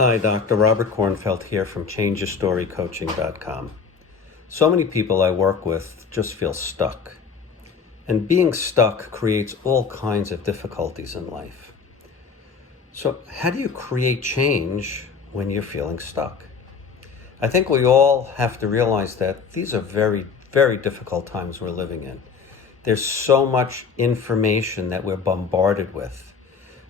Hi, Dr. Robert Kornfeld here from ChangeYourStoryCoaching.com. So many people I work with just feel stuck. And being stuck creates all kinds of difficulties in life. So how do you create change when you're feeling stuck? I think we all have to realize that these are very, very difficult times we're living in. There's so much information that we're bombarded with.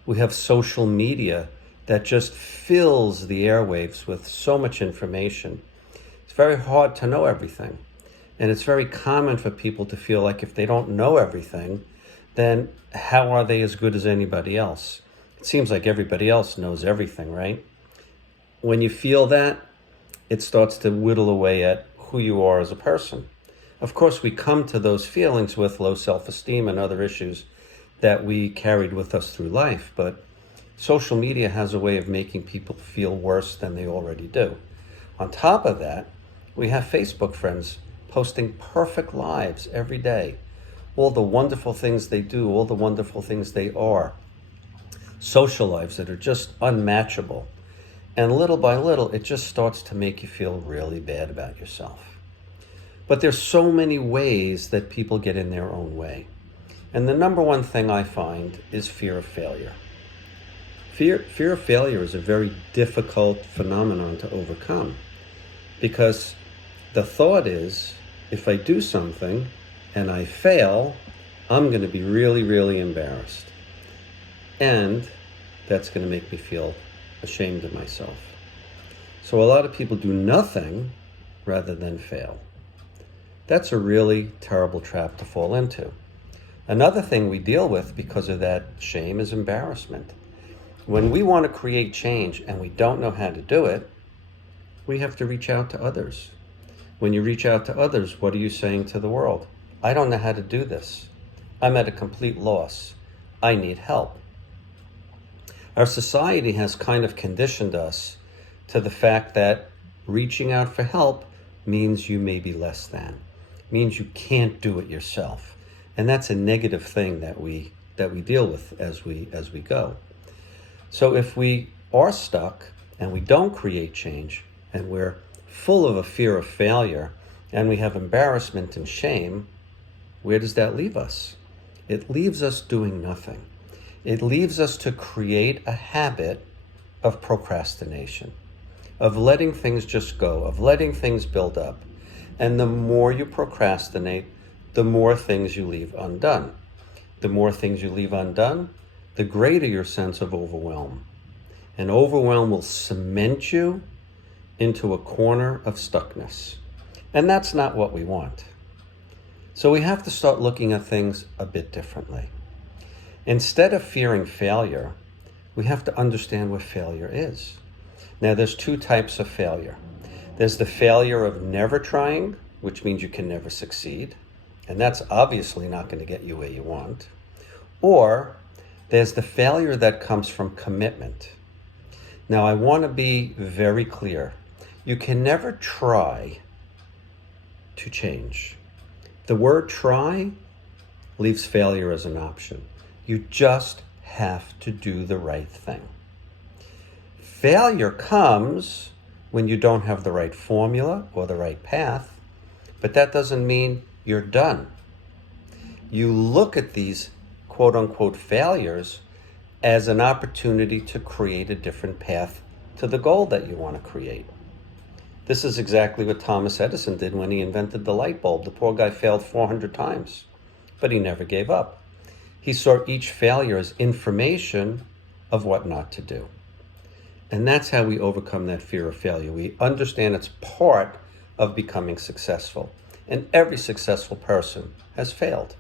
We have social media that just fills the airwaves with so much information. It's very hard to know everything. And it's very common for people to feel like if they don't know everything, then how are they as good as anybody else? It seems like everybody else knows everything, right? When you feel that, it starts to whittle away at who you are as a person. Of course, we come to those feelings with low self-esteem and other issues that we carried with us through life, but social media has a way of making people feel worse than they already do. On top of that, we have Facebook friends posting perfect lives every day. All the wonderful things they do, all the wonderful things they are. Social lives that are just unmatchable. And little by little, it just starts to make you feel really bad about yourself. But there's so many ways that people get in their own way. And the number one thing I find is fear of failure. Fear of failure is a very difficult phenomenon to overcome because the thought is, if I do something and I fail, I'm going to be really, really embarrassed. And that's going to make me feel ashamed of myself. So a lot of people do nothing rather than fail. That's a really terrible trap to fall into. Another thing we deal with because of that shame is embarrassment. When we want to create change and we don't know how to do it, we have to reach out to others. When you reach out to others, what are you saying to the world? I don't know how to do this. I'm at a complete loss. I need help. Our society has kind of conditioned us to the fact that reaching out for help means you may be less than, means you can't do it yourself. And that's a negative thing that we deal with as we go. So if we are stuck and we don't create change and we're full of a fear of failure and we have embarrassment and shame, where does that leave us? It leaves us doing nothing. It leaves us to create a habit of procrastination, of letting things just go, of letting things build up. And the more you procrastinate, the more things you leave undone. The more things you leave undone, the greater your sense of overwhelm. And overwhelm will cement you into a corner of stuckness. And that's not what we want. So we have to start looking at things a bit differently. Instead of fearing failure, we have to understand what failure is. Now, there's two types of failure. There's the failure of never trying, which means you can never succeed. And that's obviously not going to get you where you want. Or there's the failure that comes from commitment. Now, I want to be very clear. You can never try to change. The word try leaves failure as an option. You just have to do the right thing. Failure comes when you don't have the right formula or the right path, but that doesn't mean you're done. You look at these quote-unquote failures as an opportunity to create a different path to the goal that you want to create. This is exactly what Thomas Edison did when he invented the light bulb. The poor guy failed 400 times, but he never gave up. He saw each failure as information of what not to do. And that's how we overcome that fear of failure. We understand it's part of becoming successful. And every successful person has failed.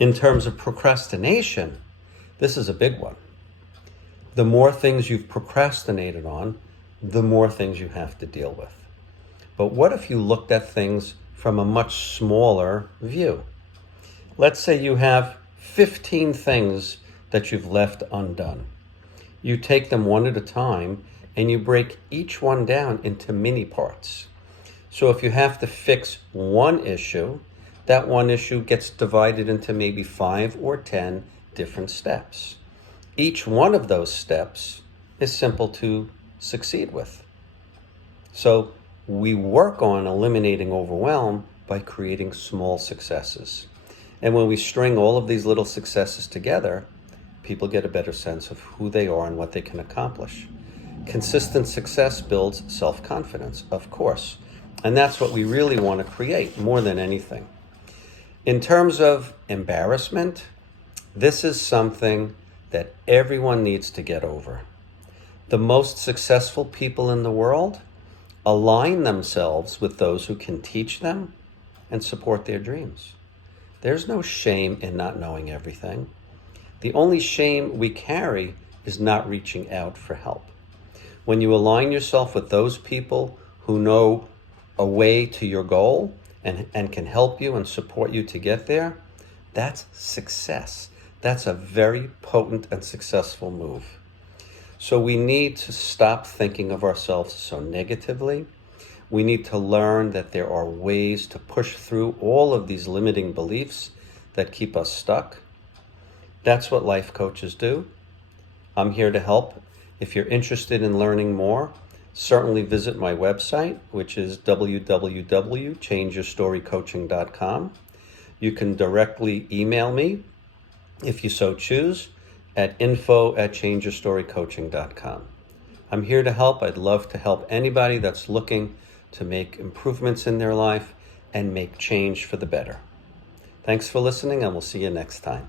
In terms of procrastination, this is a big one. The more things you've procrastinated on, the more things you have to deal with. But what if you looked at things from a much smaller view? Let's say you have 15 things that you've left undone. You take them one at a time and you break each one down into mini parts. So if you have to fix one issue, that one issue gets divided into maybe 5 or 10 different steps. Each one of those steps is simple to succeed with. So we work on eliminating overwhelm by creating small successes. And when we string all of these little successes together, people get a better sense of who they are and what they can accomplish. Consistent success builds self-confidence, of course. And that's what we really want to create more than anything. In terms of embarrassment, this is something that everyone needs to get over. The most successful people in the world align themselves with those who can teach them and support their dreams. There's no shame in not knowing everything. The only shame we carry is not reaching out for help. When you align yourself with those people who know a way to your goal and can help you and support you to get there, that's success. That's a very potent and successful move. So we need to stop thinking of ourselves so negatively. We need to learn that there are ways to push through all of these limiting beliefs that keep us stuck. That's what life coaches do. I'm here to help. If you're interested in learning more, certainly visit my website, which is www.changeyourstorycoaching.com. You can directly email me, if you so choose, at info@changeyourstorycoaching.com. I'm here to help. I'd love to help anybody that's looking to make improvements in their life and make change for the better. Thanks for listening, and we'll see you next time.